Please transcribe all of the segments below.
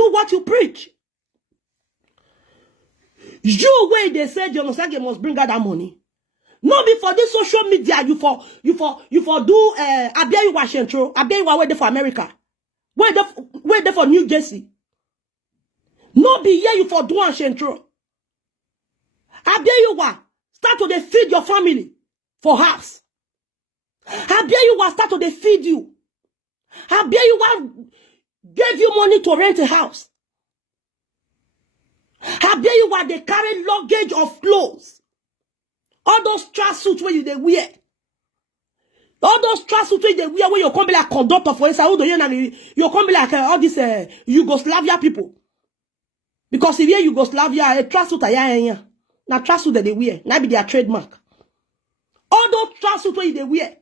do what you preach. You way they say Dion Osagie must bring out that money. No be for this social media, you for do Abia Washington, Abia wait there for America. Wait there for New Jersey. No be here you for do Washington. Abia start to they feed your family for house. Abia start to they feed you. Abia gave you money to rent a house. Abia they carry luggage of clothes. All those tracksuits where they wear. All those tracksuits where they wear where you come be like conductor for inside. You come be like all these Yugoslavia people. Because if you're Yugoslavia, a tracksuit are now tracksuit that they wear. Now be their trademark. All those tracksuits where they wear.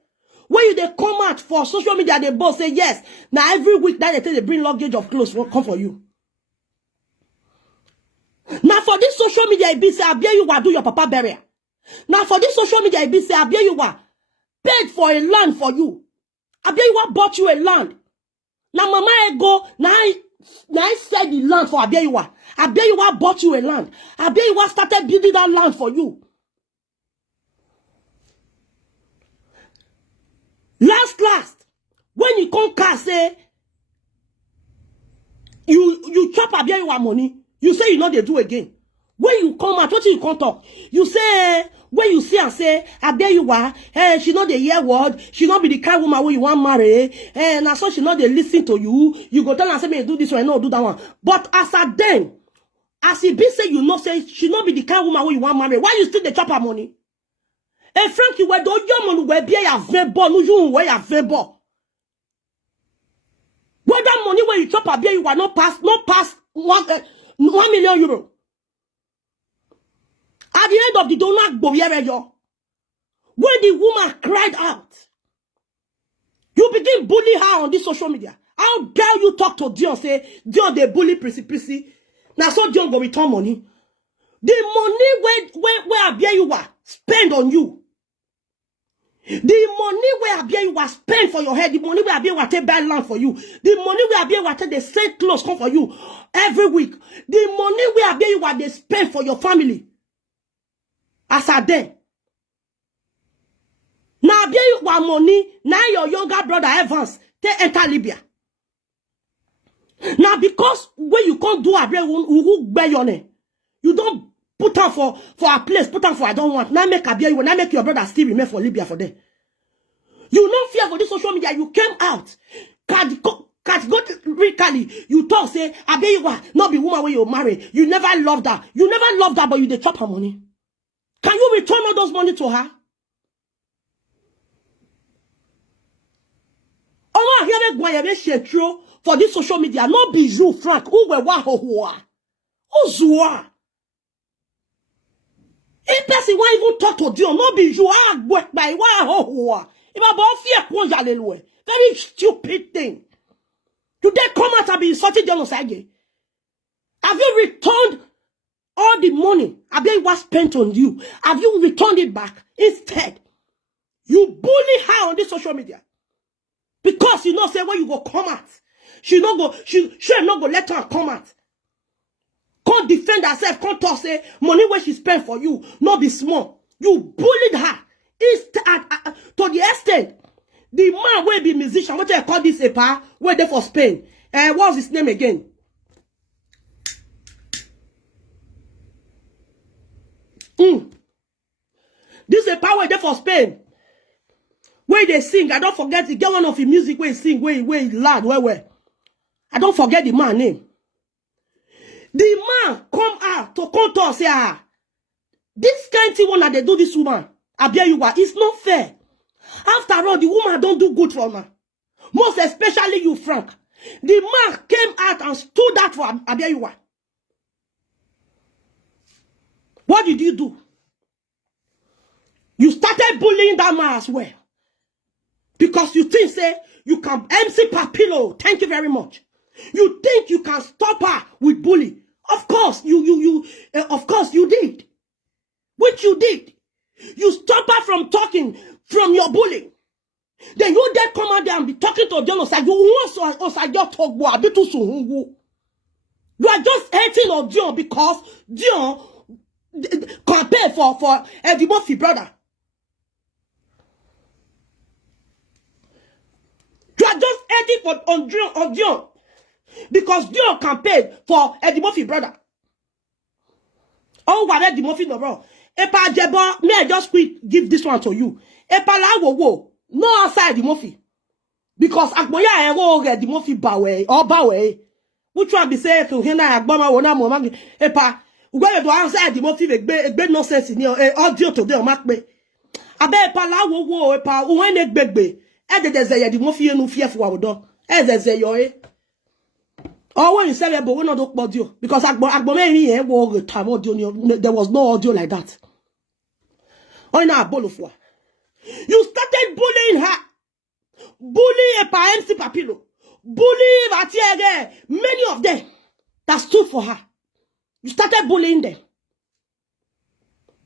When they come out for social media, they both say yes. Now every week that they bring luggage of clothes will come for you. Now for this social media, it be say, Abia you do your papa burial. Now for this social media, it be say, Abia you paid for a land for you. Abia you bought you a land. Now mama go, now I said the land for Abia you Abia you bought you a land. Abia you started building that land for you. Last, when you come car say, you chop Abia you money. You say you know they do again. When you come out, what you can't talk? You say, when you see and say, I bet you are, she know the hear word, she not be the kind woman where you want marry, and so she know they listen to you. You go tell her, say, me do this one, no, do that one. But as a then, as it be say, you know, say, she not be the kind woman where you want marry. Why you still the chop her money? And Frankie, where do your money where be a vebo, no, you where a vebo. Where that money where you chop her, be you are not pass 1 million euro. At the end of the donut, when the woman cried out, you begin bully her on this social media. How dare you talk to Dion, say, Dion, they bully Prissy. Now, so Dion go return money. The money where Abia you were spend on you. The money where Abia you were spend for your head. The money where Abia you take buy land for you. The money where Abia you take the same clothes come for you every week. The money where Abia you they spend for your family. As a day. Now Abia you money. Now your younger brother Evans they enter Libya. Now because when you can't do Abia who bear your name, you don't put on for a place, put on for I don't want. Now make Abia you, now make your brother still remain for Libya for them. You not fear for this social media, you came out. Categorically, you talk, say, Abia you not be woman when you marry. You never loved her. You never loved her, but you dey chop her money. Can you return all those money to her? Oh, here we go for this social media. Not be you, Frank. Who were who zua? If person want even talk to Dion, not be you. Work by very stupid thing. You dare come out and be insulting Dion Osagie? Have you returned all the money Abia was spent on you? Have you returned it back? Instead, you bully her on this social media. Because you know, say when you go come out, she not go let her come out. Can't defend herself, can't talk, say money where she spent for you, not be small. You bullied her. To the extent, the man will be musician, what I call this a where they for Spain. What's his name again? This is a power there for Spain. Where they sing, I don't forget the get one of the music where he sing, where he loud, where. I don't forget the man name. The man come out to come to us, say, this kind of one that they do this woman, Abia you it's not fair. After all, the woman don't do good for her. Most especially you, Frank. The man came out and stood out for Abia you What did you do? You started bullying that man as well. Because you think, say, you can MC Papillo. Thank you very much. You think you can stop her with bully. Of course, of course you did. Which you did. You stop her from talking from your bullying. Then you then come out there and be talking to Dion Osagie. Who wants Osagie talk about? You are just hating on Dion because Dion campaign for Eddie Murphy brother. You are just hating on Dion because Dion campaigned for Eddie Murphy brother. Oh, what Eddie Murphy no wrong. Epa Jebo, may I just quick give this one to you. Epa la wo no outside Eddie Murphy. Because Akboya ero Eddie Murphy bawe. Which one be say to hina agboma wona mo magi. Epa, ugbe do outside Eddie Murphy egbe nonsense ni audio today o mak pe. Abe epa la wo epa uwen egbegbe. E de ze Eddie Murphy enu fiefo awodo. E ze yo Oh, when you say that, but we not audio because there was no audio like that. Oh, now Bolofwa. You started bullying her, bullying a MC Papilo, bullying Vatiere, many of them that stood for her. You started bullying them.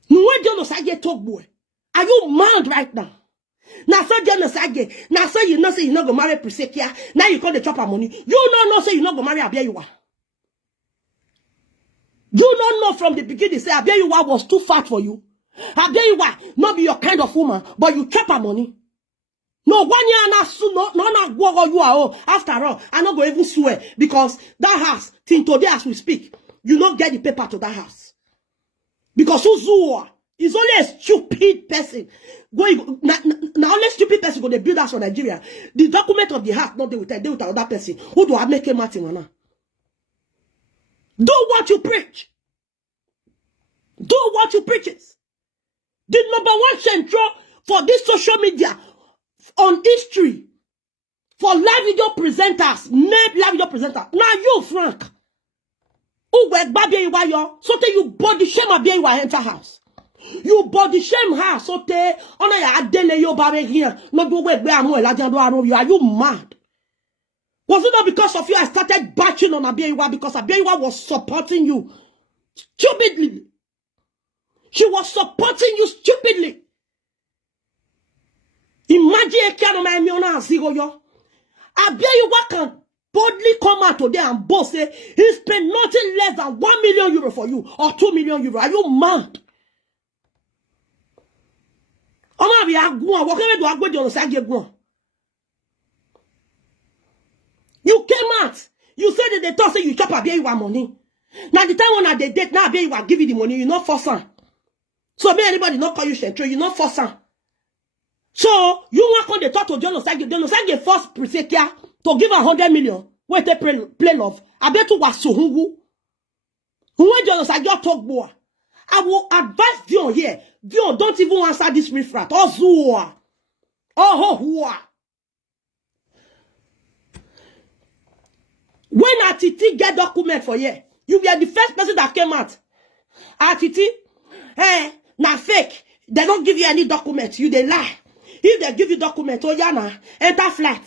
When Dion Osagie talk boy, are you mad right now? Now so Dion Osagie, now so you know say you not go marry Prissy. Now you call the chopper money. You don't know say you not go marry Abiyayiwa. You don't know from the beginning say Abiyayiwa was too fat for you. Abiyayiwa not be your kind of woman, but you chop her money. No 1 year no go you are after all. I not go even swear because that house till today as we speak, you not get the paper to that house because Uzua is only a stupid person. Now only stupid person go they build us for Nigeria. The document of the house not they with another person. Who do I make a Martin? Do what you preach. Do what you preach. The number one central for this social media on history for live video presenters, made live video presenter. Now you, Frank. Who work Abiyayiwa yo? So tell you body shame Abiyayiwa enter house. You body shame her, so te ona ya adele yo bare here. No go work where amu eladiando aro you. Are you mad? Was it not because of you I started batching on Abiyayiwa because Abiyayiwa was supporting you stupidly? She was supporting you stupidly. Imagine a kind of my zero yo. Abiyayiwa can boldly come out today and boast say he spent nothing less than 1 million euro for you or 2 million euro. Are you mad? You came out. You said that they thought say you chop Abiyayiwa money. Now the time when they date, now Abiyayiwa give you the money, you not force her. So may anybody not call you Shentro, you not force her. So you want on the thought to Dion Osagie forced Prissy to give her 100 million. Wait they play love. I bet you was so who when Dion Osagie talk boy. I will advise Dion here. Dion, don't even answer this refrat. Oh, Zua. When Atiti get document for you, you were the first person that came out. Atiti, na fake. They don't give you any document. You they lie. If they give you document, oh yana, enter flat.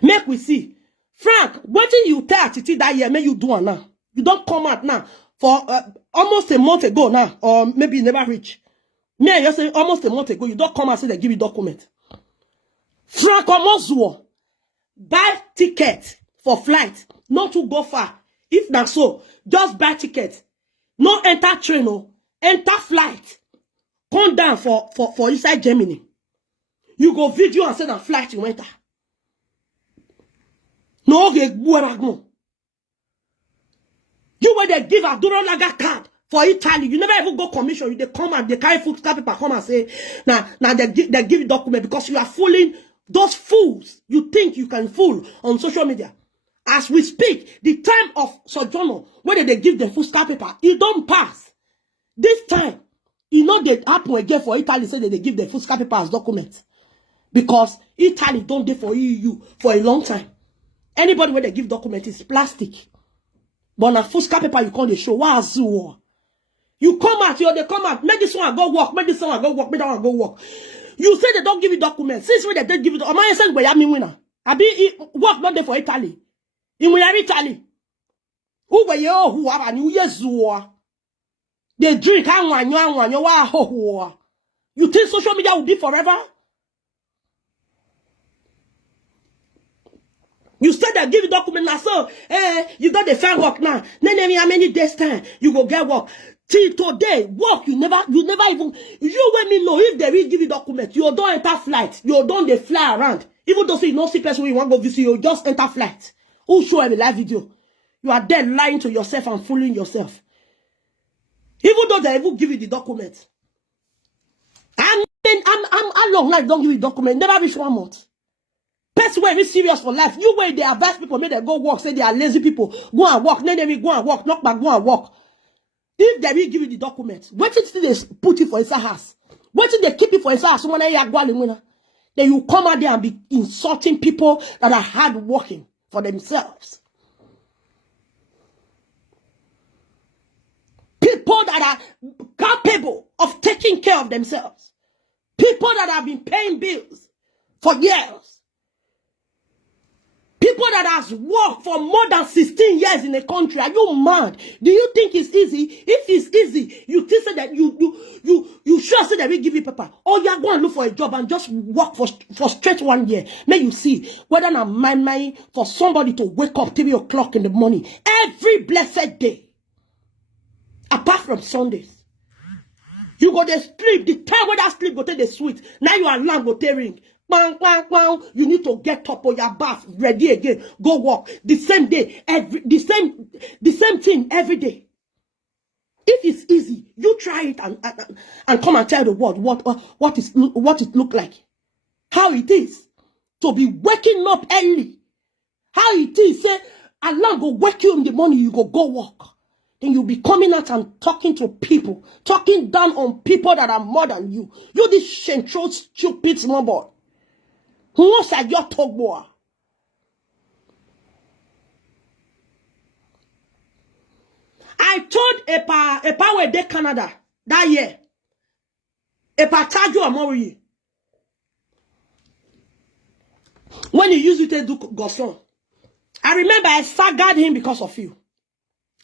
Make we see. Frank, what did you tell Atiti that year? May you do now? You don't come out now. For almost a month ago now, or maybe you never reach. Me, you say almost a month ago, you don't come and say they give you document. Frank Omozuo, buy ticket for flight, not to go far. If not so, just buy ticket. No enter train, no enter flight. Come down for inside Germany. You go video and say that flight you enter. No, no. You when they give a Durolaga card for Italy, you never even go commission. You they come and they carry food stamp paper come and say, now they give you document because you are fooling those fools. You think you can fool on social media. As we speak, the time of Sojourner, whether they give the food stamp paper, it don't pass. This time, you know they happen again for Italy, say that they give the food stamp paper as document. Because Italy don't do for EU for a long time. Anybody where they give document is plastic. But na full paper you can't show. What's you? You come out, they come out. Make this one go work. Make this one go work. Make that one go work. You say they don't give you documents. Since when they don't give you, am I saying where you winner? I be work not there for Italy. In where Italy? Who were you? Who are you? Yes, they drink. You think social media will be forever? You said that give you document now, so you got the fan work now. Then how many days time you go get work? Till today, work you never even you let me know if they will give you document. You don't enter flight. You don't they fly around. Even though you know see person you want to go visit, you just enter flight. Who show a live video? You are there lying to yourself and fooling yourself. Even though they will give you the document. I'm how long now don't give you document? Never reach 1 month. Person very serious for life. You where they advise people, make them go work, say they are lazy people. Go and work. Then they will go and work, not back, go and work. If they will give you the document, what did they put it for inside house? What did they keep it for inside house? Then you come out there and be insulting people that are hard working for themselves. People that are capable of taking care of themselves. People that have been paying bills for years. People that has worked for more than 16 years in the country. Are you mad? Do you think it's easy? If it's easy, you think that you sure say that we give you paper. Or you are going to look for a job and just work for straight 1 year. May you see whether I'm mind for somebody to wake up 3 o'clock in the morning every blessed day. Apart from Sundays. You go to sleep. The time when that sleep go take the sweet. Now your alarm go take ring. Bang, bang, bang. You need to get up on your bath, ready again, go walk. The same day, the same thing every day. If it's easy, you try it and come and tell the world what it look like. How it is to be waking up early. How it is, say, alarm go wake you in the morning, you go work. Then you'll be coming out and talking to people, talking down on people that are more than you. You this shentrol stupid small boy. Who wants at your talk boy? I told a power de Canada that year. Epa Tajo Amori. When he used to do Gosson. I remember I sagad him because of you.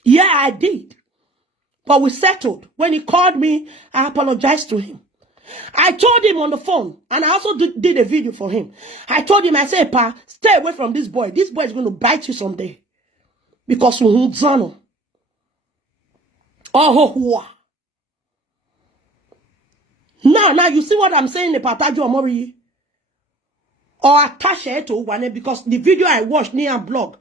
Yeah, I did. But we settled. When he called me, I apologized to him. I told him on the phone, and I also did a video for him. I told him, I said, Pa, stay away from this boy. This boy is going to bite you someday. Because now, you see what I'm saying, Patajo Amori? Or attach it to one, because the video I watched near blog,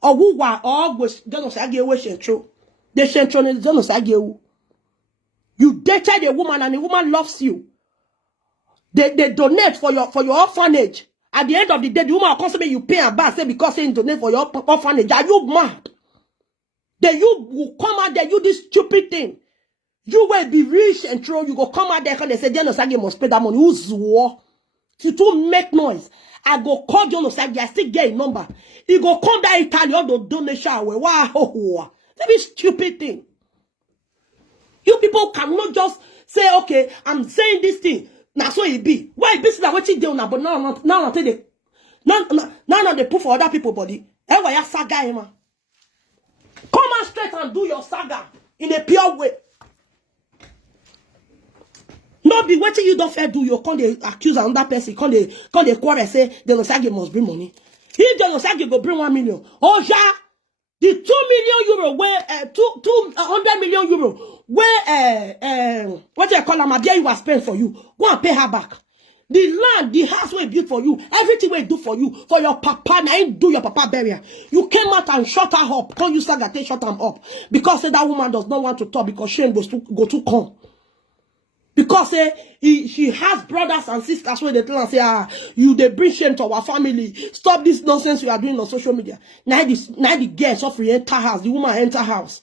or who were always gonna say central. The central is gonna say you dated a woman and the woman loves you. They donate for your orphanage. At the end of the day, the woman constantly you pay a back say because they donate for your orphanage. Are you mad? Then you will come out there, you this stupid thing. You will be rich and true. You go come out there and they say Dion Osagie must pay that money. Who's war? To make noise. I go call Dion Osagie, I still get a number. He go come that Italian the donation away. Wow, that is stupid thing. You people cannot just say, okay, I'm saying this thing. Now so it be. Why it be that what you do now? But now they put for other people body. Why you saga him? Come on straight and do your saga in a pure way. Not be waiting you don't fair do. You can't accuse another person. Can't they quarrel say the Osagie must bring money. If the Osagie go bring 1 million, oh yeah, the 2 million euro where 200 million euro where what you call them, you was spent for you. Go and pay her back. The land, the house we built for you, everything we do for you, for your papa, now you do your papa burial. You came out and shut her up. Can't you saga take shut them up? Because that woman does not want to talk because she goes to go to come. Because she has brothers and sisters where they tell her, say, you they bring shame to our family. Stop this nonsense you are doing on social media. Now the girls of enter house, the woman enter house.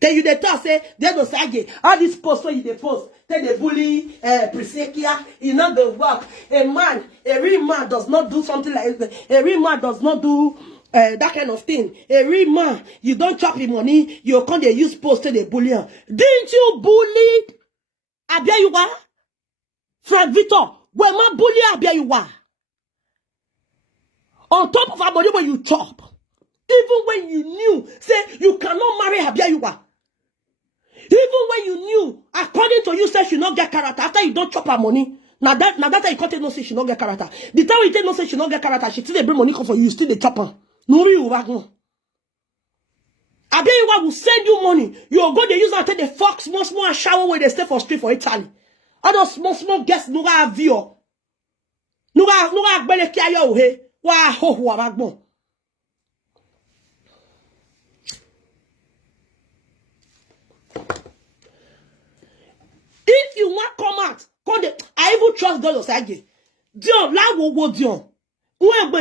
Then you they tell say, they don't say all these posts where you they post, then they bully Prissy, you know the work. A real man does not do something like that. A real man does not do that kind of thing. A real man, you don't chop him money, you can't use post to the bully. Didn't you bully Abia you are? Frank Victor, when man bully Abia you are? On top of our body when you chop. Even when you knew, say you cannot marry Abia you are. Even when you knew, according to you, say she not get character after you don't chop her money. Now that you can't take no say she not get character. The time you take no say she not get character, she still dey bring money come for you, still the chopper. No you back no. Abiyewa will send you money. You go they use and take the fuck small shower where they stay for street for Italy. All those small guests no ga view. No ga bele kia yo he. Wa ho back bon. If you want come out, I even trust God Osagie. Dion, la wo Dion.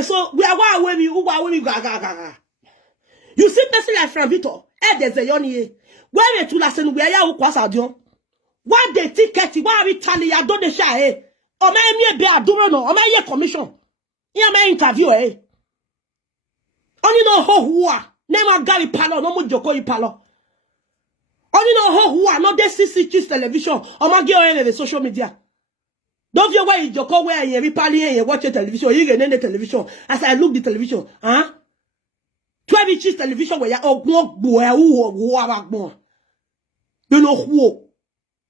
So we are we ga. You see person like Frank Victor, there's a yoni. Where we to listen, we are ya kwasa Dion. What the ticket, why we tally ya don't share, or may me be a no, or may ye commission. Ya may interview, eh? Only know who are, name a Gary Palo, no more Joko Palo. Only know who are not the CCTV television, or my girl in the social media. Don't you why you go where you repally and watch the television, you get the television. As I look the television, huh? 12 inches television where you walk boy who are more. You know who?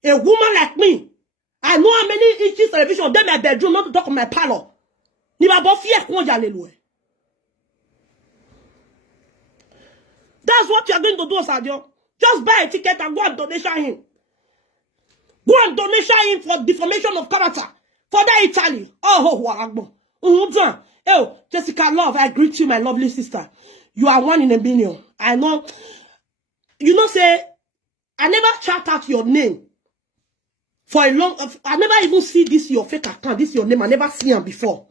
A woman like me. I know how many inches television, then my bedroom, not to talk on my parlor. Ni ba bo fear kon jale lo. That's what you are going to do, Sadio. Just buy a ticket and go and donation him. Go and donation him for defamation of character. For that Italy. Oh, Jessica Love, I greet you, my lovely sister. You are one in a million. I know. You know, say, I never shout out your name. For a long, I never even see this your fake account, this your name. I never see him before.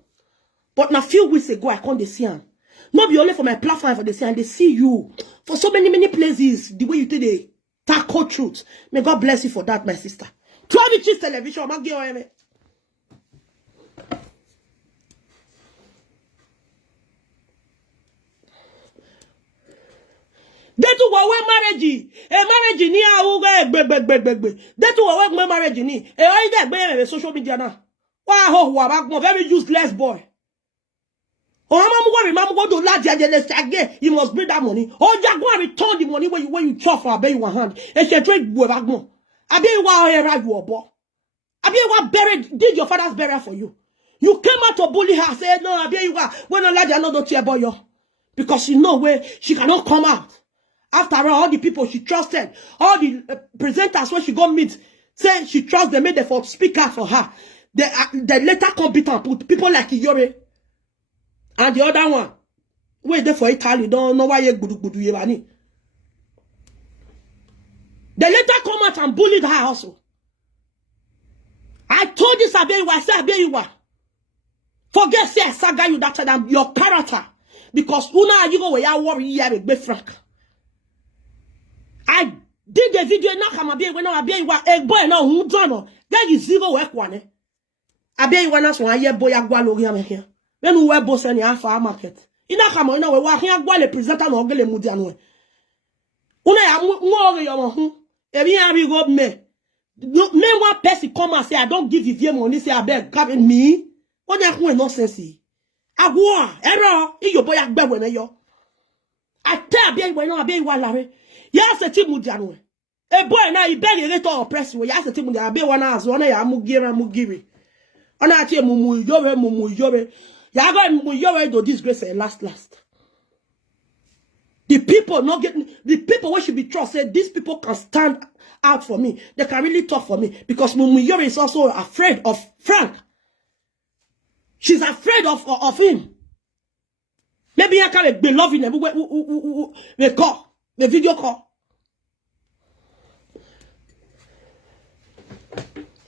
But now, few weeks ago, I can't see him. Not be only for my platform for the see, and they see you for so many places. The way you take the tackle truth. May God bless you for that, my sister. 12 inches television, I'm going to they to work marriage. A marriage ni a uga they to work marriage ni. E oi dey gbe social media na. Wa ho wa back very useless boy. Oh, mama go to large again. You must bring that money. Oh, you go and return the money when you chop for a one hand. And she trade boy back more. I be wa here you boy. I be wa buried did your father's burial for you. You came out to bully her, say no, I be you when a lady another tear boy yo. Because you know where she cannot come out. After all the people she trusted, all the presenters when she go meet, say she trust them, made them for speaker for her. They later come beat and put people like Iyore. And the other one, wait there for Italy, don't know why you gudu yebani. They later come out and bullied her also. I told this Abiyewa, I said Abiyewa, forget say saga you that than your character. Because una you go where you worry you be frank. I did the video now come Abiyewa when Abiyewa a boy now who done then you zero work one. Abiyewa na so aye boy agwa lori am here. When we were boss any half our market. Ina kama ina we wa here agwa le presenter na ogele mudi anu. Una ya mo yo hu. Ebi ya bi go me. No me one person come and say I don't give Ivie money say I beg grab me. What ya hu nonsense. Agwa error I your boy agbe we na yo. I tell Abiyewa lare. Ya se ti mudi anu. E boy na I beg you to oppress we ya se ti mudi Abiyewa na azo na ya mugiri. Ona ati mumu yobe. Ya go muyobe do disgrace last. The people not getting the people what should be trust say these people can stand out for me. They can really talk for me because mumu yobe is also afraid of Frank. She's afraid of him. Maybe I can be loving them. We call the video call.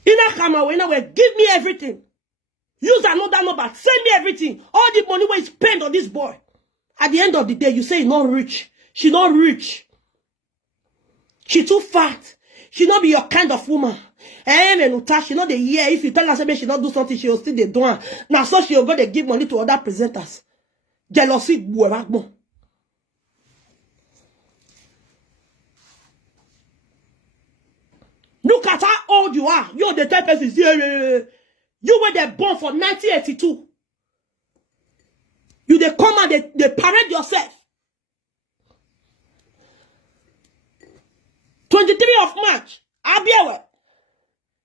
Ina kama we give me everything. Use another number. Send me everything. All the money we spend on this boy. At the end of the day, you say not rich. She not rich. She too fat. She not be your kind of woman. She not the year. If you tell her she not do something, she will still the doing. Now so she will go to give money to other presenters. Jealousy. Look at how old you are. You're the type of person. You were there born for 1982. You they come and they parade yourself. 23 of March. Abiyewa.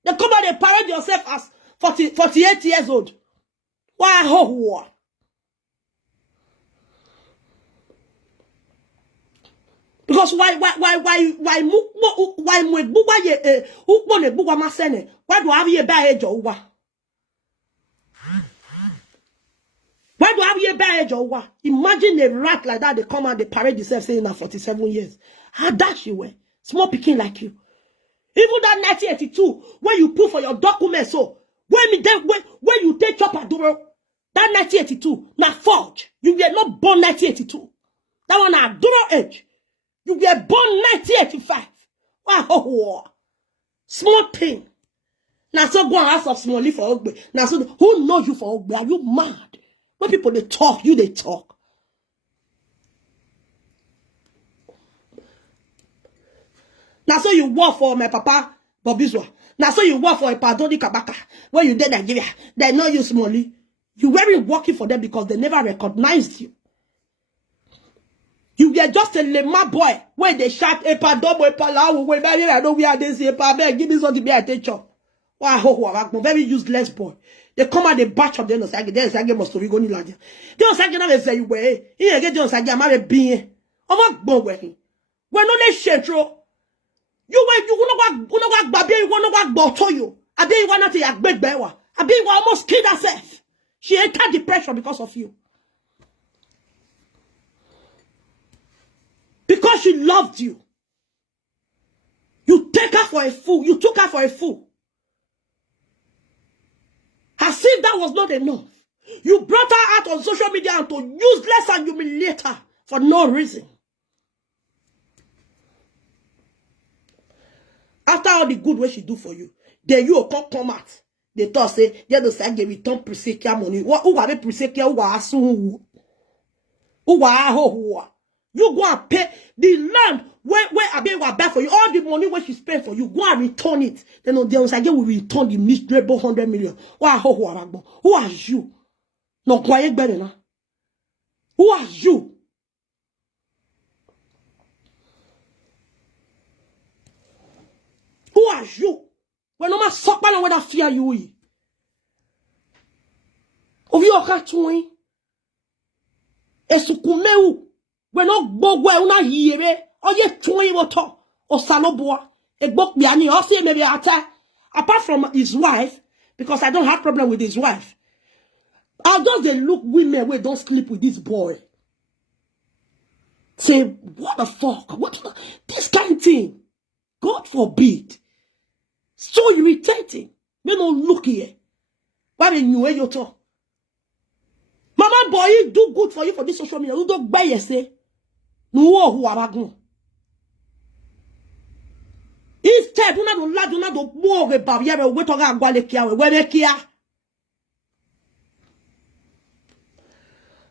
They come and they parade yourself as 48 years old. Why ho? Because why do I have a bad age or what? Why do I have a bad age or what? Imagine a rat like that, they come and they parade themselves saying that 47 years. How dash you were? Small picking like you. Even that 1982, when you put for your documents, so when you take chopper duro, that 1982, now forge. You were not born 1982. That one now duro age. You were born 1985. Wow, small thing. Now so go and ask of smally for Ogbe. Now so who knows you for Ogbe? Are you mad? When people they talk, you they talk. Now so you work for my papa Bobizwa. Now so you work for a Padoni Kabaka. When you did Nigeria, they know you smally. You weren't working for them because they never recognized you. You were just a lema boy when they shout a padobo a palaw when I know we are this a pabe, give me something be a teacher. Wow, very useless boy. They come out the batch of them Osagie. Then Osagie must be going to the Osagie never say you way. Here get the Osagie marry being. Oh my god, when no they shetro. You wanna baby, you wanna go to you. I be wanna take a big bewa. I be almost killed herself. She entered depression because of you. Because she loved you. You take her for a fool. You took her for a fool. As if that was not enough. You brought her out on social media and to useless and humiliate her for no reason. After all the good way she do for you, then you come out. They thought say, yeah, the side return Prissy money. Who are the Prissy who are so who are you go and pay the land where I be will buy for you. All the money where she spent for you, go and return it. Then on the Osagie will return the miserable 100 million. Who are you? No quiet better now. Who are you? Who are you? When no man suck man when I fear you. Of you are doing. Esukumeu. When no go where una yere. Oh ye twenty water. Or sanoboa. A book biani. Or say maybe apart from his wife. Because I don't have problem with his wife. I just they look women where don't sleep with this boy. Say, what the fuck? What this kind of thing? God forbid. So irritating. Me no look here. Why when you your talk? Mama boy, do good for you for this social media. You don't buy say. No who are going. Instead, you not do more about you. We talk about the kia. We make kia.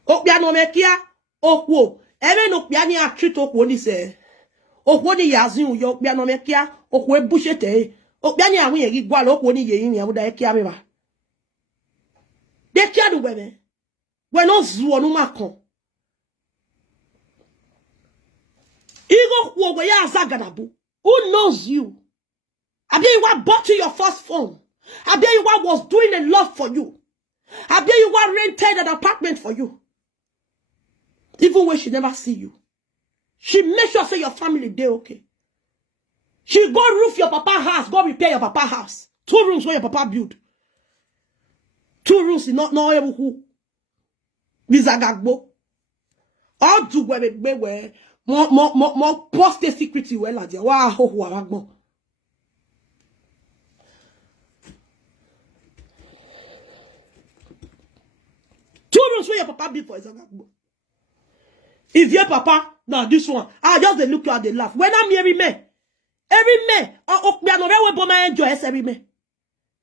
Oh, ya no make kia. Oh, whoa. Even no ya ni a treat okwo ni say. Okwo ni yazin yo ya no make kia. Okwo bushete. Okwo ni awon yen gwa lo okwo ni yin yen da kia me ba. De kia do we. We no zu onu makon. Igo wo ya azagadabu. Who knows you? I bet you what bought you your first phone. I bet you what was doing a lot for you. I bet you what rented an apartment for you. Even when she never see you. She make sure say your family they okay. She go roof your papa house, go repair your papa house. 2 rooms where your papa build. 2 rooms is not who. Bizagagbo. All do where more post security well at you. Wow, who are agbo. Two rooms where your papa build for Izagagbo. If your papa, now this one, I just look you at the laugh. When I'm every man, oh, we are not very well enjoy every man.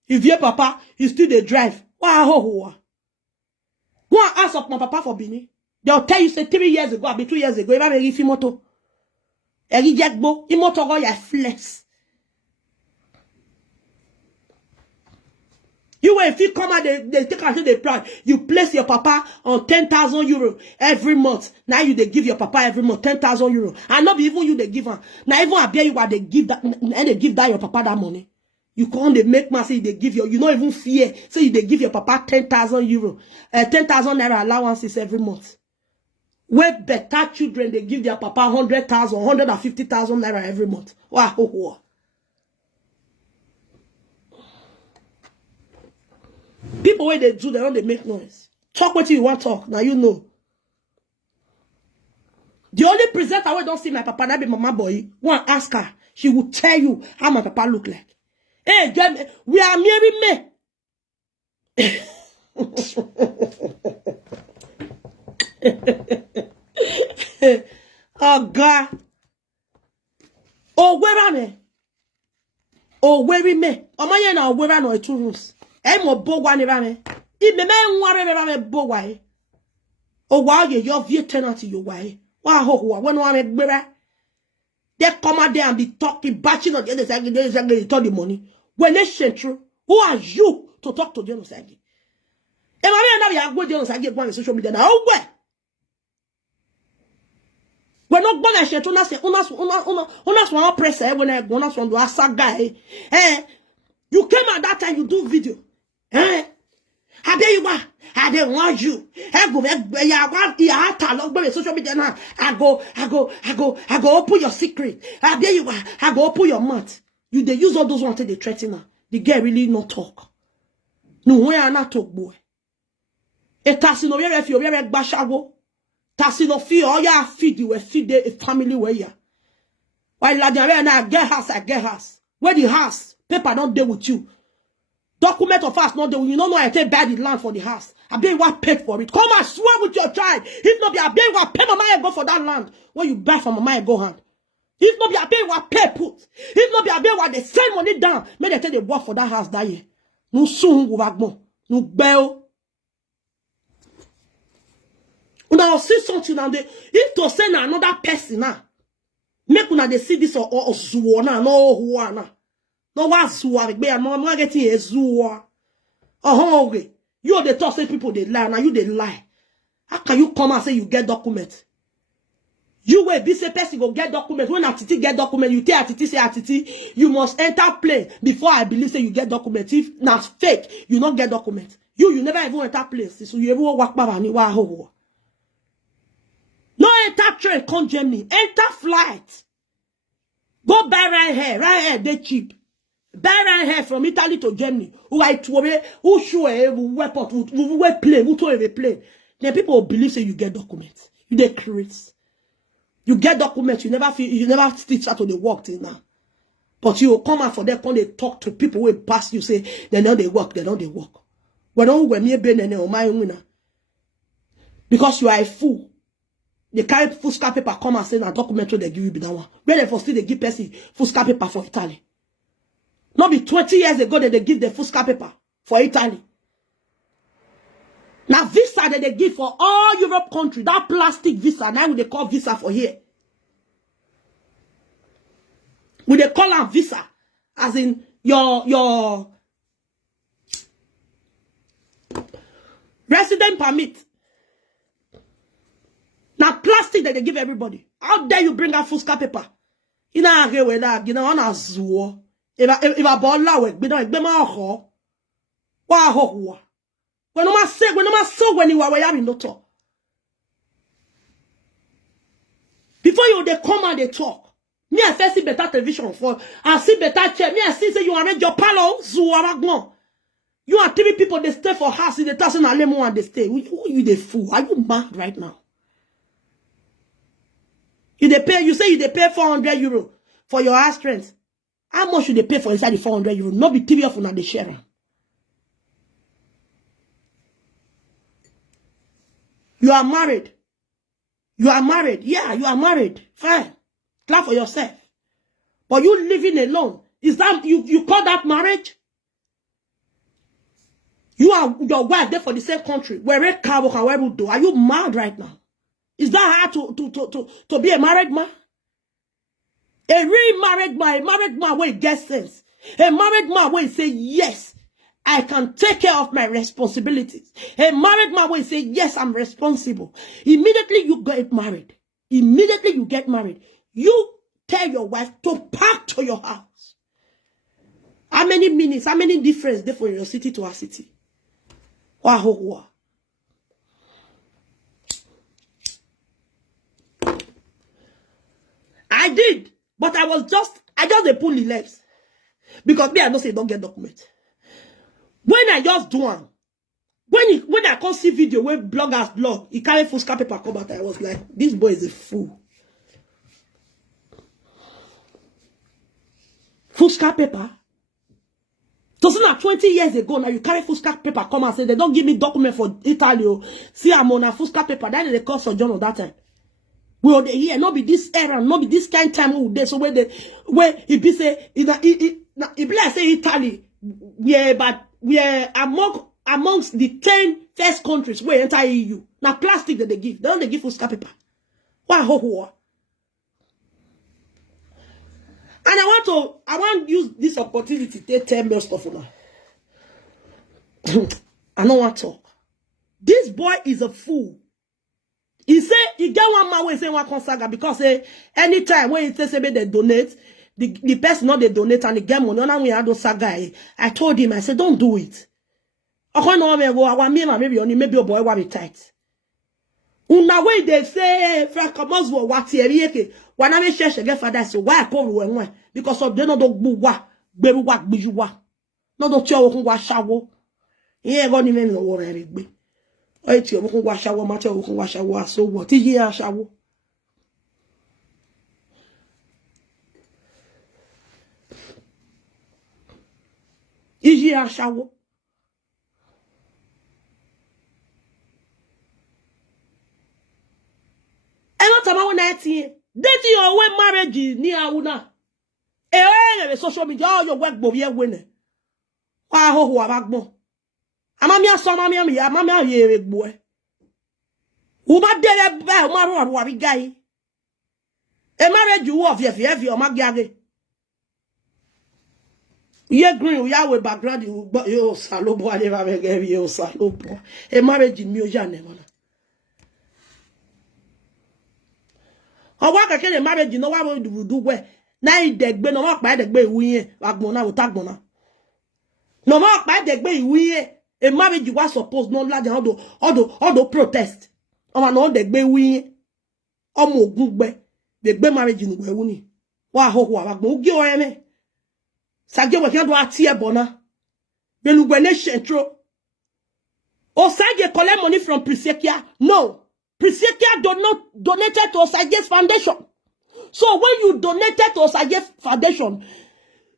If your papa is still the drive, wow, go and ask up my papa for Bini. They'll tell you say 3 years ago, I'll be 2 years ago, if I may give you moto. Eri jekbo, imoto go ya flex. You if you come out, they take out the plan. You place your papa on 10,000 euro every month. Now you they give your papa every month 10,000 euro. And not even you they give her. Now even I bear you what they give that and they give that your papa that money. You can't they make man say they give you not even fear. Say they give your papa 10,000 euro, 10,000 naira allowances every month. Where better children they give their papa 100,000, 150,000 naira every month. Wow. People where they do, they don't make noise. Talk what you want to talk. Now you know. The only presenter where don't see my papa, that be mama boy. Go and ask her. She will tell you how my papa look like. Hey, we are married me. Oh God. Oh, where am I? Oh, where me? Oh, my na where am I? 2 rooms. Eh, mo bo wa ni ba me. I me nwa me bo wa e. Oh, wow, your view tenant you wa e. Wa ho ho when wa me gbere. They come out there and be talking, batching on the other side, they talk the money. When they sent through, who are you to talk to Dion Osagie? And I mean, now you go Dion Osagie go on social media now. Oh, where? We're not going to share to us. Unas one press when I go on to ask guy. Eh, you came at that time, you do video. Eh, how dare you? I don't want you. I go, social media now. I go open your secret. How dare you? I go open your mouth. You they use all those ones they threaten her. The girl really not talk. No, when I not talk, boy. A tassino if you ever bashago. Tassino fee, all ya feed you, feed the family where ya. While la now get house, I get house. Where the house? Paper don't deal with you. Document of us not there. You don't know I take buy the land for the house. I bet what paid for it. Come and swear with your child. If not be I bet what pay mama go for that land. When you buy from mama go hand. If not be I bet what pay put. If not be I bet what they send money down. May they take the work for that house that year. No soon go back more. No bell. Una see something and they if to send another person now. Make una they see this or zuona no huana. No one suwa be no getting a zuwa. Oh okay. You the talk say people they lie now you they lie. How can you come and say you get document? You will be say person go get document. When Atiti get document, you tell Atiti say Atiti, you must enter plane before I believe say you get document. If not fake, you not get document. You never even enter place. So you ever walk back and wow. No enter train come Germany. Enter flight. Go buy right here, they cheap. Buy right here from Italy to Germany. Who show a weapon, who plane, who tow a plane. Then people believe say you get documents. You get creates. You get documents, you never stitch out to the work till now. But you will come out for them when they talk to people who pass you say they know they work, When all when me ben and my winner. Because you are a fool. They carry full scar paper come and say a document they give you be that one. When they for still they give person full scar paper for Italy. Not be 20 years ago that they give the full scar paper for Italy. Now visa that they give for all Europe country, that plastic visa, now they call visa for here. We they call them visa, as in your resident permit. Now plastic that they give everybody. How dare you bring out full scar paper? You know I agree with that. You know on a zoo. If I ball la work, be don't be my ho. Wa ho. When I say when you are in no talk. Before you they come and they talk. Me I first see better television for I see better chair. Me I see say you arrange your palo zuaragno. You are 3 people they stay for house in the thousand and lemon and they stay. Who you the fool? Are you mad right now? You say you they pay 400 euro for your house rent. How much should they pay for inside the 400 euro? Not be 3 of them the share. You are married. You are married. Yeah, you are married. Fine. Clap for yourself. But you living alone. Is that you call that marriage? You are your wife there for the same country. Where do? Are you mad right now? Is that hard to be a married man? A real married man will get sense. A married man will say, yes, I can take care of my responsibilities. A married man will say, yes, I'm responsible. Immediately you get married. Immediately you get married. You tell your wife to pack to your house. How many minutes, how many difference there from your city to our city? Wow. I did, but I just pull the legs. Because me, I don't say don't get document. When I just do one, when I come see video where bloggers blog, he carry full scrap paper come out, I was like, this boy is a fool. Full scrap paper? So now 20 years ago, now you carry full scrap paper come and say, they don't give me document for Italy. See, I'm on a full scrap paper. That is the cost of John of that time. We are here, not be this era, not be this kind of time we there. So where it be say, it be like say Italy, we are amongst the 10 first countries where enter EU. Now plastic that they give. They don't give full scrap paper. Wow. And I want to use this opportunity to tell me stuff now. I don't want to talk. This boy is a fool. He say he get one man when say one consaga because anytime when he say they donate, the person not they donate and they get money. Now we had those saga. I told him, I said, don't do it. Okay, no, maybe your boy will be tight. Una way they say Frank Moswo what here when I share get father so why come we because of they no do gbuwa gberu wa gbujuwa no do tio okun wa shawo here go ni me no wo re gbe o ti okun wa shawo ma tio okun wa shawo so what ti here shawo iji a shawo Tama when 19 dating your way marriage ni awuna social media all your work bo ye wene wa ho ho abagbon amami aso mami aye egbo wo ma dele ba ma ro wa bi gai e marriage wo of ye o ma giage ye green ya we background yo salobo ale ba be ge yo salobo e marriage mi o ja ne mona Owa keke le marriage no wa do we na idegbe no mo pa idegbe iwuye agbon na utagbon na no mo pa idegbe iwuye a marriage was supposed no la all the protest o ma no degbe iwuye o mo ogungbe degbe marriage nu we wuni wa ho ho agbon ugi o eme saje we kan do ati ebo na belugbe nation tro Osagie collect money from Prissy. No. Prissy donated to Osagie's foundation. So when you donated to Osagie's foundation,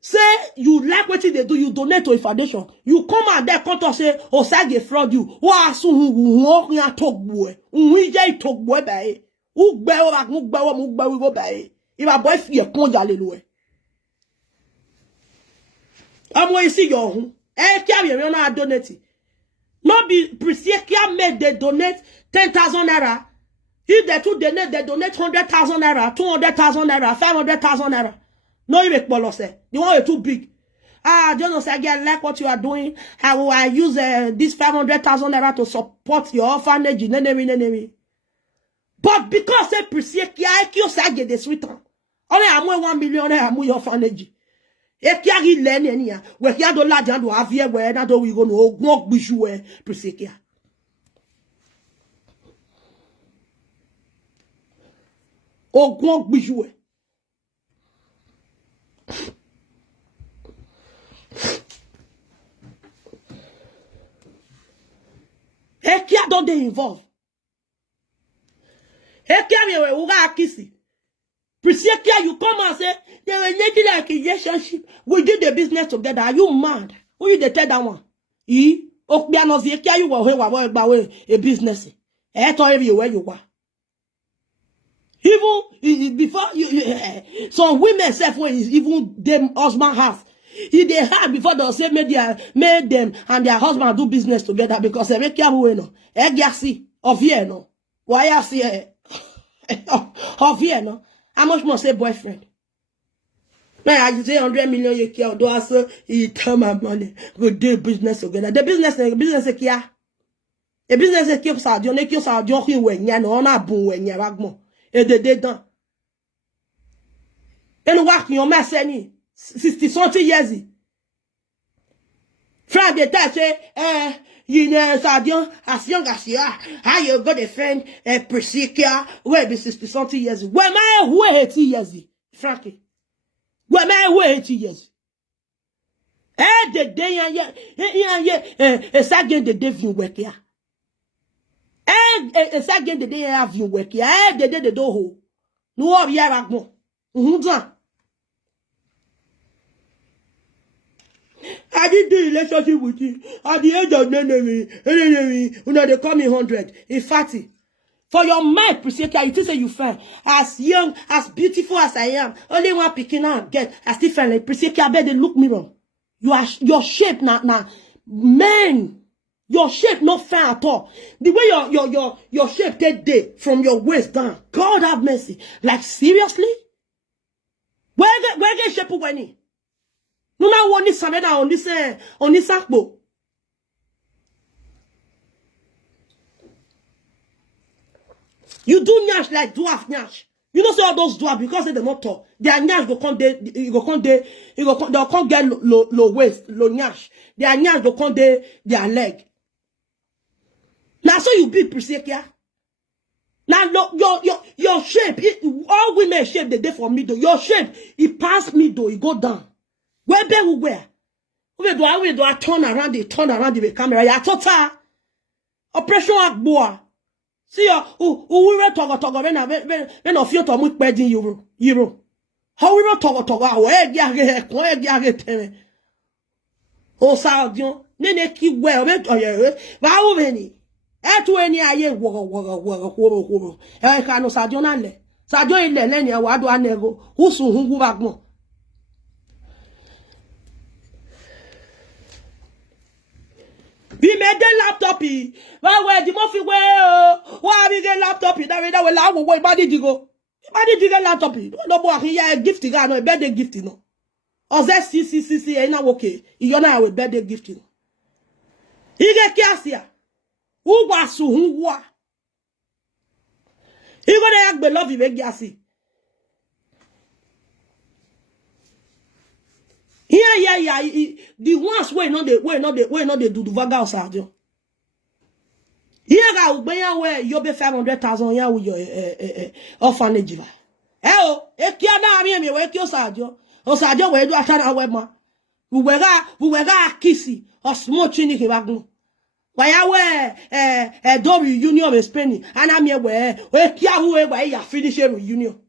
say you like what they do, you donate to a foundation. You come out there, come to say Osagie fraud you. Wa su hu ya talk boy. Unwi je talk boy bae. Ugbe o bak mugbe we go bae. If a boy fear kon jale lo e. Amo isi yo hu. Kia me na donate. Not be Prissy made they donate 10,000 naira. If they two donate, they donate 100,000 naira, 200,000 naira, 500,000 naira. No, you make bolo say. The one is too big. John Osagie, I like what you are doing. I use this 500,000 naira to support your orphanage. But because say Prissy, I Osagie the sweet on. Only I'm 1 million naira, your orphanage. E kia ri leni eni ya. We kia do la jan do avie we na do we go no ogun gbiju we Prissy kia. Ogun gbiju we. E kia don dey involve. E kia mi we uga akisi. Prissy, you come and say, they were making like a relationship. We do the business together. Are you mad? Who you the tell that one? You were a business. I told you where you were. Even before you some women self when even them husband have. If they had before they say made them and their husband do business together because they make you no. Of here no. Why I see of here no. How much more say boyfriend? Now I say 100 million you care do also he tell my money. We do business together. The business kia. A business kia sa Dion ekio sa Dion hin we nya no na bun we nya bagmo. E de dan. And work your mess any 60 something years. Frank they tell say, you know, Sadion, as young as you are, how you got a friend, Prissy, where be 60 something years. Where my way 80 years, Frankie? Where my way 80 years? The day, Osagie the day you work here. Osagie the day have you work here. The day the door. No, we are back more. I did the relationship with you at the age of enemy. You know, they call me 100. In fact, for your mind, Prissy, it is you fine. As young, as beautiful as I am, only one picking out get. I still feel like Prissy, I bet they look me wrong. You are your shape now, man. Your shape not fair at all. The way your shape take day from your waist down. God have mercy. Like seriously? Where get shape when? No na woni sameda on this akbo. You do nyash like dwarf nyash. You know say all those dwarf because they're not tall. Their nyash they'll come get low waist, low nyash. Their nyash go come their leg. Now so you be Prissy. Now your shape, all women shape they day for me though. Your shape, it pass me though, it go down. Where? We do I turn around the camera. Ya total operation akboa. See you we re togo when of you to mu pedi euro. How we re togo e dia teme. Osagie nene ki we ba wo veni. E tu eni aye wo. E ka no Osagie na le. Osagie ile leni e wa do anego. Usu hungu bagbon. We made the laptop. Why the muffin way? Why we get laptop? That way la wo body digo. Body digo laptop. No boy here gift ga no birthday gift no. Oze si na okay. You na we birthday gift no. Ige kiasia. Who was who wa? You go there be love you be giasi. Yeah. The ones way not they do the vaga Osagie. Here ga ubenya where you be 500,000 ya with your orphanage. Ekia na mi we ki Osagie we do atana we ma. We ga kisi or small chini ke bagun. Why we do reunion of Spain and am here we kia we ya finish reunion.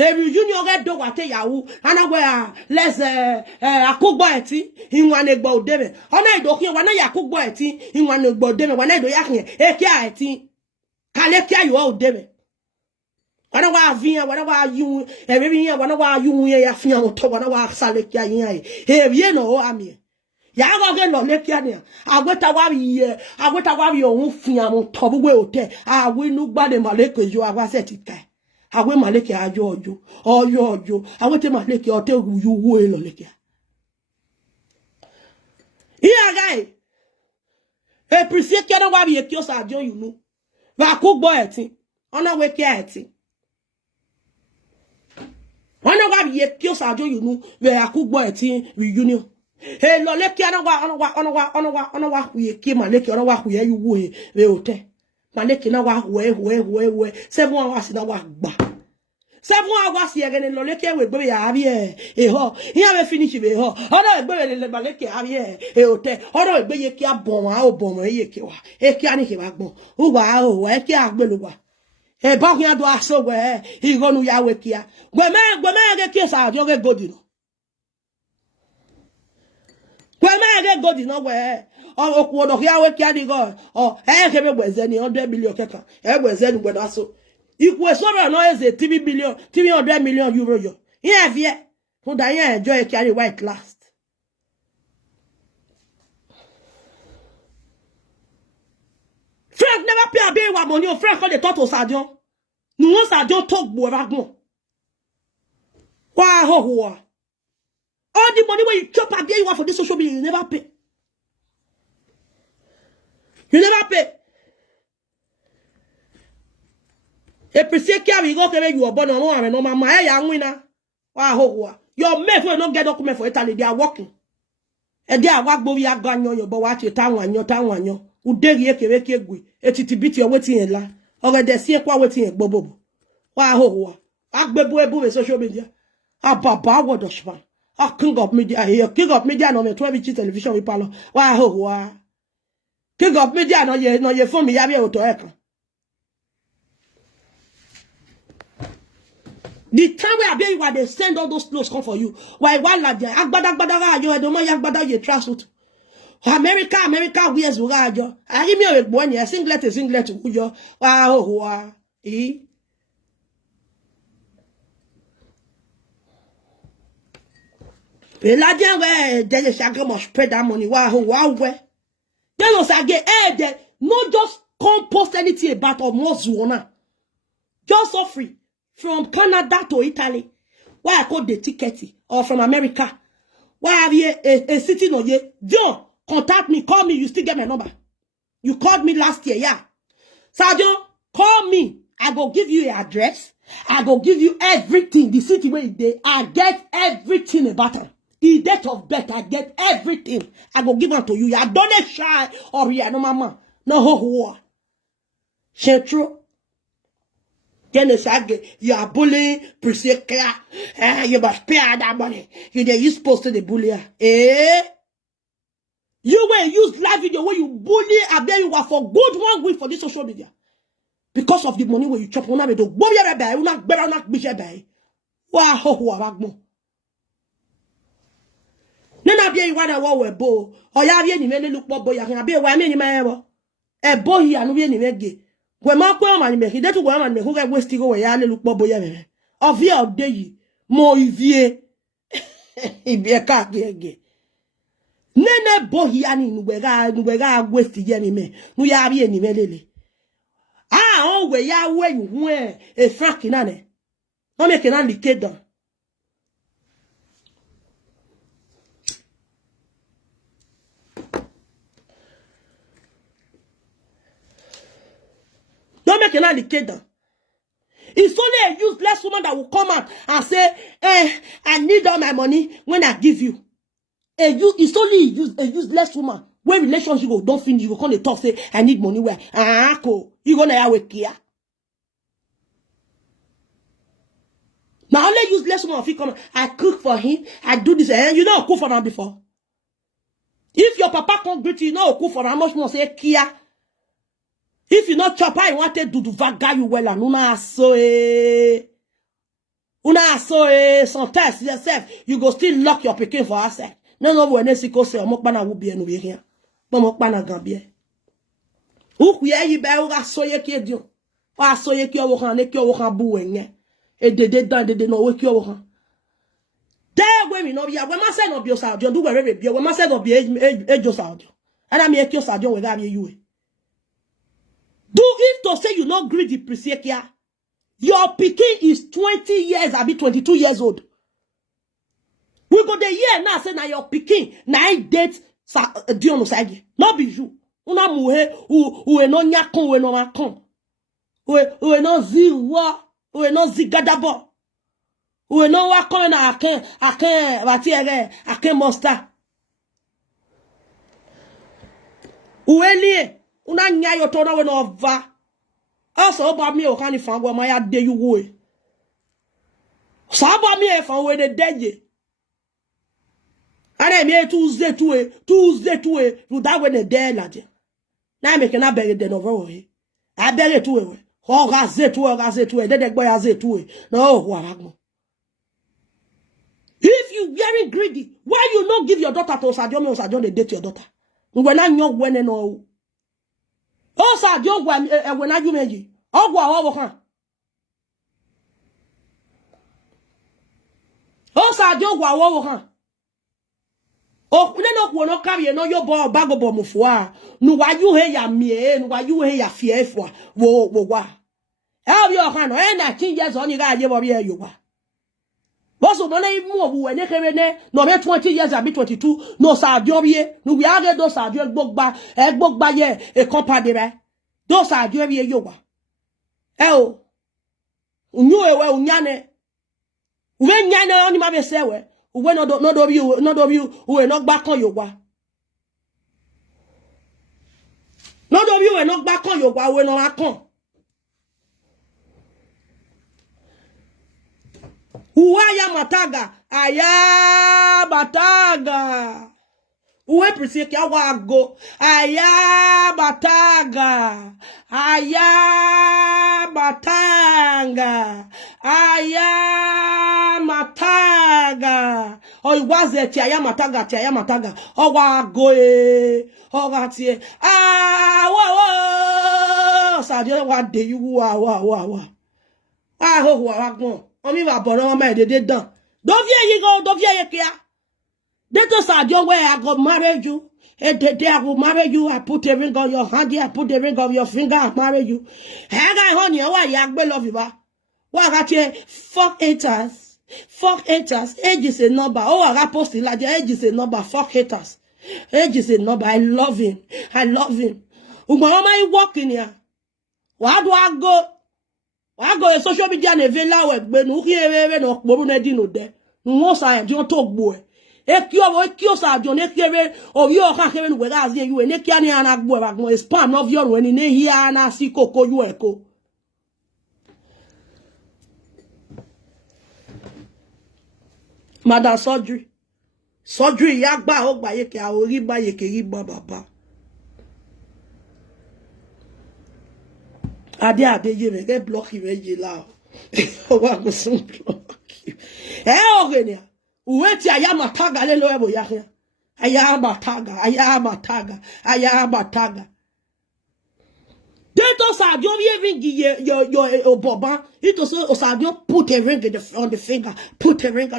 Every junior get dog at yahu, and I wear less a cook boyty in one egg bow deme. On I do here when I cook boyty in one egg bow deme when I do yakin, a kiati. Kalekia you all deme. When I was via, whatever you, every year, whenever you, ya fiam or talk, whatever Salekia, here, you know, I mean. Yaga get no lekia. I went a warrior who fiam on top of where I will look by the Maleke you are set it. I will maleke a Jojo, or Jojo. I will tell Maleke or tell you will leke. Here, guy. A Prissy cannot have a kios at John, you know. But cook boy at him. On a wake at him. On a have a kios at John, you know, where a cook boy at him reunion. Hey, Loleke, on a walk we came and leke on a walk where you will, they Maleke na wa we 7 hours na wa gba 7 hours here again Loleke we gbe ya Ivie ho here we finish we ho odo gbe le Maleke Ivie hotel odo gbe ye ki abon wa obon ye ki wa e ki ani ki wa gbon u wa o e ki agbe lo wa e ba kun ado aso we igonu ya we ki a gbe me ge ki Osagie ge godi no gbe me ge godi no we oku odo ya we kia di go ke be gweze ni 100 million keka gweze ni gbedo aso ikwe so no is 3 billion 300 million euro yo here vie who da here enjoy carry white last Frank never pay a bill wa money o Frank call the thought Osagie nu Osagie talk bo ragbon wa ho all the money when you chop a bill you want for this social media you never pay. You never pay. A Prissy carry go carry you born on no mama ya winner. Wa ho. Your mate will not get document for Italy. They are working. E dia wa gbo ya ganyo yo bo wa che ta wanyo. U deri ekere kegwe. Etitibiti o wetin en la. Ore de si ekwa wetin en gbobobo. Wa ho wa. Agbebu ebu we social media. Baba wodoshpa. King of media here. King of media no me 12 television we parlo. Wa ho wa. King of media no ye phone mi ya bi oto ekan. The time where they send all those clothes come for you. Why like that? Agbada yo edo mo ya agbada ye travel to. America wears urajo. Ari mi o egbo ni singlet ujo. Wa ho wa. E Peladian we dey shagre must spread that money. Wa ho wa we. Then Osagie no just come post anything about or more zuona. Just so free. From Canada to Italy. Why I call the ticket? Or from America. Why have you a city no ye? Dion, contact me, call me, you still get my number. You called me last year, yeah. Sadio, call me. I go give you your address. I go give you everything. The city where they I get everything about it. The date of birth, I get everything. I go give them to you. I don't shy or yeah, no mama. No ho. C'est true. Then Osagie, you are bullying Prissy. You must pay her that money. You supposed to the bully her. You will use live video where you bully and then you are for good 1 week for this social media. Because of the money where you chop on a do. Go ya be, una better not be be. Wa ho ho agmo. Nena be you wanna wa we bo. O ya be ni me look boy ya be wa me ni me bo. E bo hi anu be ni me ge. When my man me, he did to go and me who get wasting away. I look boy. Of your day, more Ivie. He be a car gay. Nene bohi ani nuega wasting yemi me. No ya be any melele. Ah, oh, where ya when you wear a frack in ane. No making only kid down. Don't make an indicator. It's only a useless woman that will come out and say, I need all my money when I give you. It's only a useless woman. When relationship go don't finish, you go come and talk, say, I need money where? You gonna have a care. Now only useless woman if come, I cook for him, I do this, and you know cook for him before. If your papa can't greet you, you know cook for him, how much more say kia. If you not chop, I want to do vaga you well and una so some test yourself. You go still lock your picking for herself. No, when they go say, Mokbana will be anywhere here. But Mokbana Gambia. Who ye be ura so ye ki Dion. Wa so ye ki o kan buwenye. E de no we ki o kan. There we no be when ma say no be Osagie do we be when ma say no be Osagie. And I me ki Osagie we ga be you. Do it to say you not greedy, Prissy. Your pikin is 20 years, I be 22 years old. We go the year now, say now your pikin, now I date Dion Osagie. Not be you. Una muhe, ou no nyakon, ou no makon. Ou no ziwa, ou no zigadabo. Ou no wakon na aken, vatiere, aken monster. Ou liye. Una nya yo tona we no va. Also ba mi o kan ni fan go ma ya de you wo. Sa ba mi e fan we de deje. Ana mi Tuesday to e, you da we de de la je. Na me ke na bere de no vo he. A bere to e. Ho ga ze to e, de gbo ya ze to e. No ho aragmo. If you very greedy, why you not give your daughter to Osagie they date your daughter? We na nyo when no. Osagie when I you meji. Ogwa kan. Osagie ogwa kan. O kune no kwo no carry no yo bo bago bo mufua. Nu wa you he ya mie, nu wa you he ya fie fo. Wo wa. E yo kan no e na 10 years on you ga je bo be yo wa. Boso mo na imu obu we ne kere ne no be 20 years abi 22 no Osagie be nu we age do Osagie gbogba ye e company be. Do Osagie be yo wa. Unyu ewe unyane. Uwe nyane oni ma be sewe. Uwe not of you, who are not back on your wa. Not of you are not back on your wa, when I come. Uwaya mataga, aya bataga. Uwe Prissy kia wago, aya bataga, aya batanga, aya mataga. O waze ti aya mataga, o wago o gatie, wa, sa je wa de you wa. Ho wagbon. Omi va bono ma de dan. Do vie ye kia. They just are your way. I go marry you. And the day I will marry you, I put a ring on your hand. I put a ring on your finger. I marry you. Hang on, honey. Why you love you? Why got you? Fuck haters. Fuck haters. Age is a number. Oh, I got posted like the age is a number. Fuck haters. Age is a number. I love him. I love him. Why walking here? Why do I go? I go to social media and villa web, but no here no Borunedino there. No sign, don't talk boy. Ekio sa John Ekere or you can hear with us here. You and Ekiani and Agbo, a span of your when in here and I see Coco you echo. Madam Surgery Yagba Hog by Eke, I will read by Eke Baba. Ade you may get block you loud. What was soon block you? Eh, Wait, I am a taga, lelo ya. I am a taga. Don't say you even your boba. It also put a ring on the finger, put a ring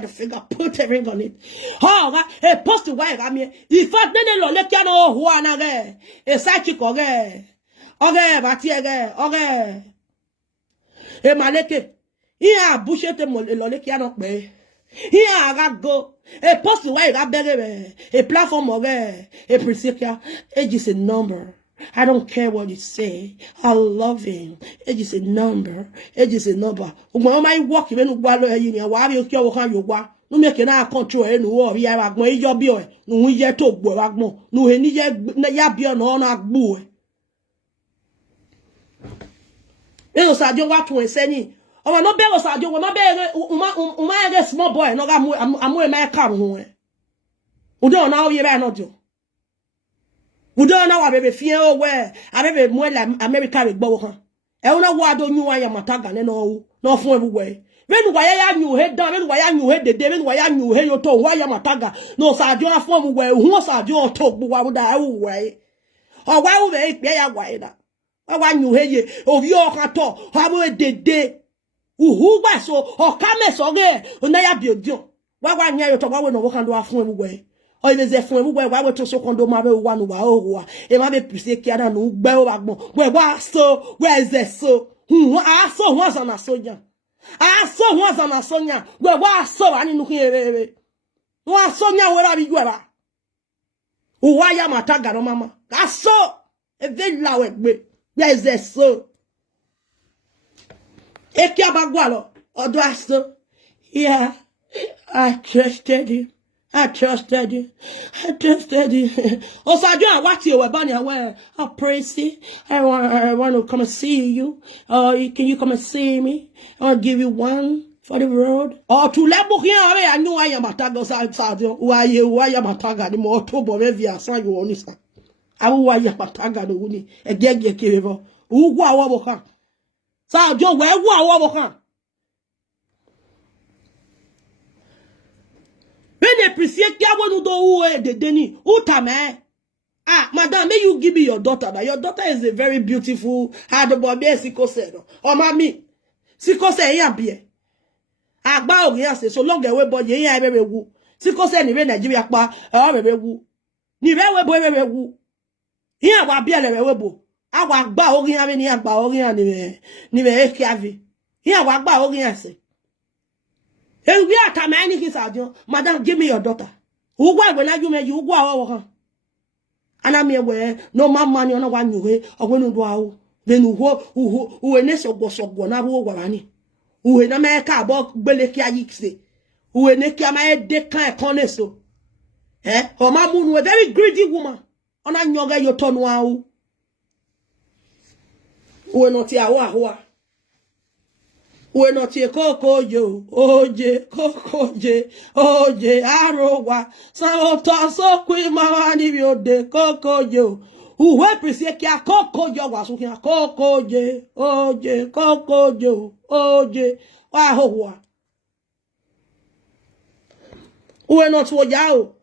on it. Oh, a post the wife. I mean, if I didn't let you know who are not a psychic okay, okay. A maleke. Here, bullshit them lolekiano be. Here I got go. A post the way I better a platform of a Prissy. Age is a number. I don't care what you say. I love him. Age is a number. Age is a number. When I walk even while you are you no make na control enu o ya agbon ijo bi o nu ye to gbo agbon nu eni ye ya bi ona na agbo e o sa jo wa tun ese ni o no be o sa jo ma be uma ye small boy no ga amu e ma ka ru e u do na o ye ba no jo u do na wa be fie o we abebe mu la America re gbo kan e una wa do nyu wa ya mataga ne no fun everywhere. When why ya new head down, when why you head the day, when why you head your toe, why ya mataga, no sadio form where who sadio talk, but why would I way? Or why would they pay a wider? Or why you head ye, of your hato, how would the day? Who was so, or come so there, when they are built you? Why near you talk about no can do a form way? Or is a form where why would to so condo marry one who it might be Prissy Kiana, no bell bagmo, where was so, where is this so? Who are so once on a soldier? I saw once on a Sonia, where was so I didn't hear. One Sonia, where are you ever? Why am I tagged on mamma? I saw a very loud way. Where is that so? Ekiabagualo, or do I so? Yeah, I trusted you. Osagie, what you were bunny aware? Oh, Prissy, I want to come and see you. Can you come and see me? I'll give you one for the road. Or to level here, I knew I am a tagger outside. Why am a tagger? The more trouble, if you are saying you only say. I will why you am a tagger, the woody, a gag your cable. Who go over? So, Joe, where go over? When they Prissy Kiawanu do the Denny, Utame. Ah, madam, may you give me your daughter. Your daughter is a very beautiful hard boy, Siko said. Oh, mommy, Siko say, yeah, be. Agba Ogiase, so long away, boy, yeah, I very woo. Siko said, ni Nigeria, very woo. Ni very boy, very woo. Here, wa be a webo. I walk ba Ogian, ni Agba Ogian, ni Ivie. Here, wa ba Ogiase. And we are Tamani his audio. Madam, give me your daughter. Who when you may you go over? And I'm aware no man money on one you way or when you go. Then who a nest of was of one hour warani. Who in America about Belekia Yixi. Who ne kiama e dekan e koneso. O mamunu a very greedy woman. Ona nyoga yo tonwa u. Uwe not ya wa. Uwe not ye koko yo. Oje, arowa. Sa oto so kwi mawani biode koko yo. Uwe Prissy kia koko yo wasu kia koko je. Oje, wa hoa. Uwe not wo yao.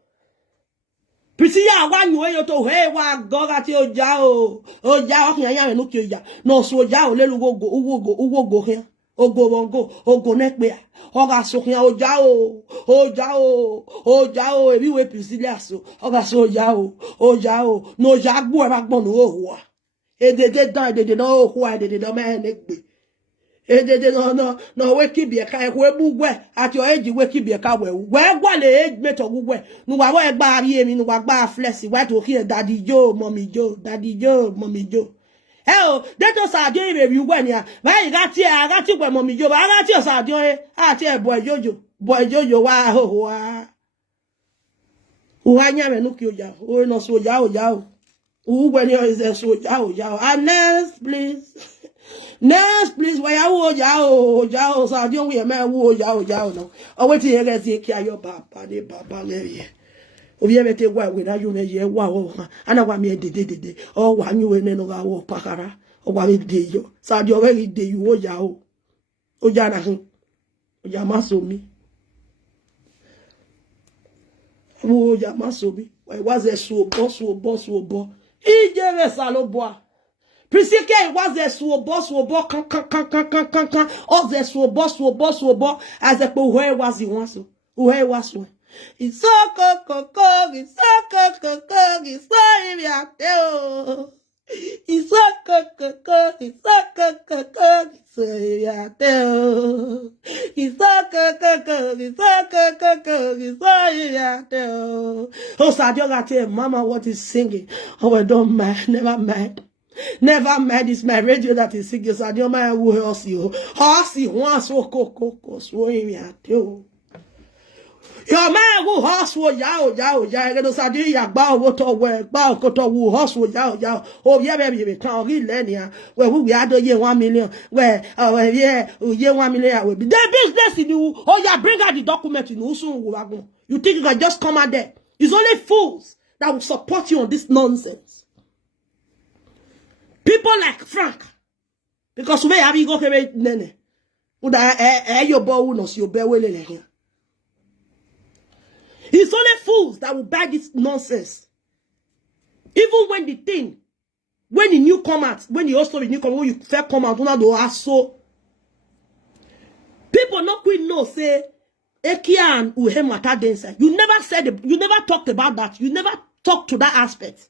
Prissy ya wa nyue yo to he wa goga ti o jao hian ya no ki o ja no so jao le lu go hian ogo bongo ogo nekpe oga so hian o jao ebi we Prissy le aso oga so jao no ja gbo e ba gbon no ho edede no ho edede no me nekpe edede no we ki bi e ka e ko ebugwe ati o eji we ki bi e ka we gwa le age meto gugwe nu wa we gba ari emi nu wa gba flex wa to ki daddy jo mommy jo that was our day baby when ya I got you when mommy jo I got you sa dio boy jojo wa ho wa nya me nu ki o ja o no so ja o when you is so ja and next please why I wo ja sa dio we me wo ja no o we ti here ti ki ayo baba le obi emete gwa we na yo me ye wa o ana wa me dede o wa nyu we no ga wo pakara o wa me de yo sa dio we de you o ja na hin o ja ma so mi o ja ma so mi why was there so boss ije we sa lo boa Prissy ke was there so boss kan o there so boss as a po where was he once where was one. It's so coco, it's so Ivie. It's so coco, it's so Ivie. It's so Ivie. Osagie got tell Mama what is singing. Oh, I don't mind, never mind. Never mind, it's my radio that is singing. Osagie my who else you. Horsey once so coco, so Ivie. Your man who horse wo yao no sadi ya gba owo to we gba okoto wo horse wo yao oh yeah baby we kan ri lenia we ado ye 1 million we yeah ye 1 million we the business in you oh yeah bring out the document in usun wo wagun you think you can just come out there. It's only fools that will support you on this nonsense. People like Frank, because we have you go kere nene uda your boy no si obe wele le here. It's only fools that will buy this nonsense. Even when the new come out, when you also the new come out, when you first come out, do aso. People not quit no say Ekia and Uhem Wata dancer. You never said you never talked about that. You never talked to that aspect.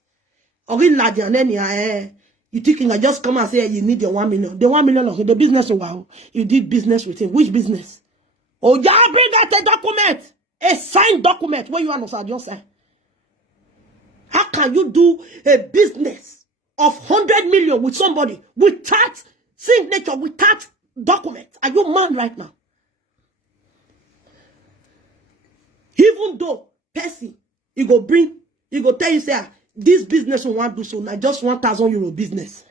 Or in Ladian, you thinking I just come and say you need your 1 million. The 1 million of the business wow. You did business with him. Which business? Oh, yeah, bring out a document. A signed document where you are not Osagie. How can you do a business of 100 million with somebody without signature, without document? Are you mad right now? Even though Prissy, you go tell you say this business we want to do so now just 1,000 euro business.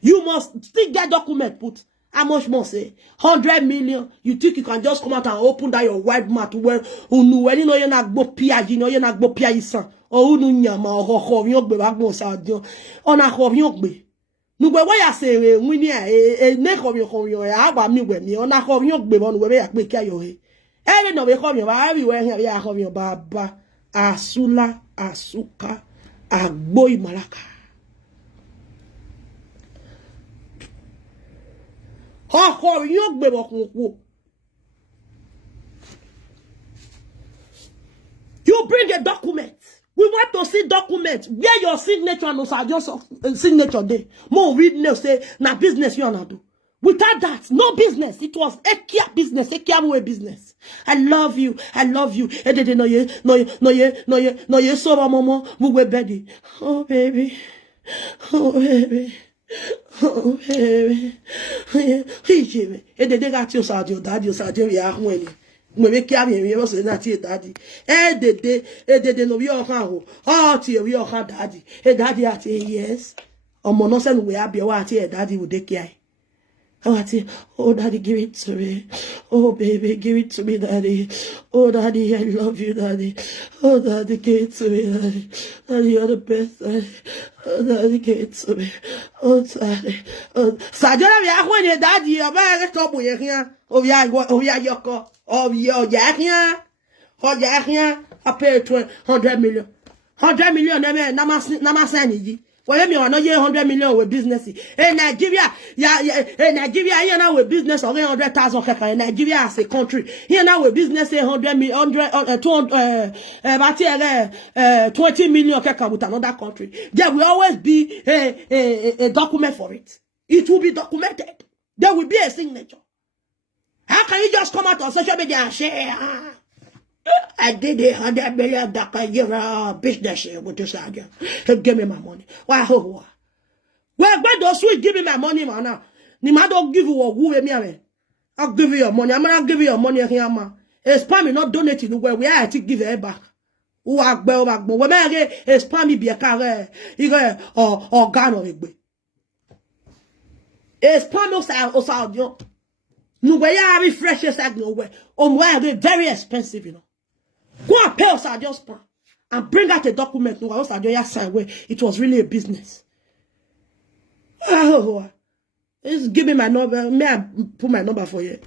You must still get document put. How much more say? 100 million. You think you can just come out and open that your white mouth where unu when you know you're not go pia, you know you're not go pia isan. Or unu nyama or hovion be back Osagie. On a hovion be. Nu be why I say we ni ne hovion ya ba mi we mi on a hovion be on we ya pe kia yo he. Every no be hovion ba everywhere here ya hovion baba asula asuka agboy malaka. You bring a document. We want to see documents where your signature and Osagie's signature there. More read no say na business you wanna do. Without that, no business. It was Ekia business, Ekia way business. I love you. No ye so mama we were ready. Oh baby. Oh baby. Oh baby. He got you Osagie, daddy Osagie ya when Me make me was not here, daddy. De no we all oh, tia we all daddy. Hey, daddy, I say yes. Or monosen we have your daddy would take care. Oh, daddy, give it to me. Oh, baby, give it to me, daddy. Oh, daddy, I love you, daddy. Oh, daddy, give it to me, daddy. Daddy, you're the best, daddy. Oh, daddy, give it to me. Oh, daddy. Oh, Sajana, we are when your daddy, you're very trouble here. Oh, yeah, Yoko. Oh, yeah, here. Oh, yeah, here. I pay 100 million. 100 million, Namasani. Well, me want 100 million with business. In Nigeria, Nigeria, here now with business of 100,000 keka. In Nigeria as a country, here now with business 100 million, 20 million keka with another country. There will always be a document for it. It will be documented. There will be a signature. How can you just come out on social media and share? I did 100 million business with Osagie. He give me my money. Why? Where those who give me my money, man? Nima don't give you a woo me. I'll give you your money. I'm gonna give you your money here, man. A spam not donating where we are to give it back. Who are back? But when I get a spam be a car, you get or gun or a spam Osagie. No way I refresh yourself nowhere. Where they very expensive, you know. Go and pay Osagie's plan and bring out a document. No, Osagie signed where it was really a business. Oh, just give me my number. May I put my number for you?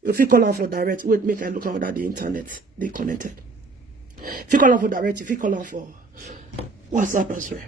If you call on for direct, wait, make I look out at the internet. They connected. If you call on for direct, if you call on for WhatsApp as well.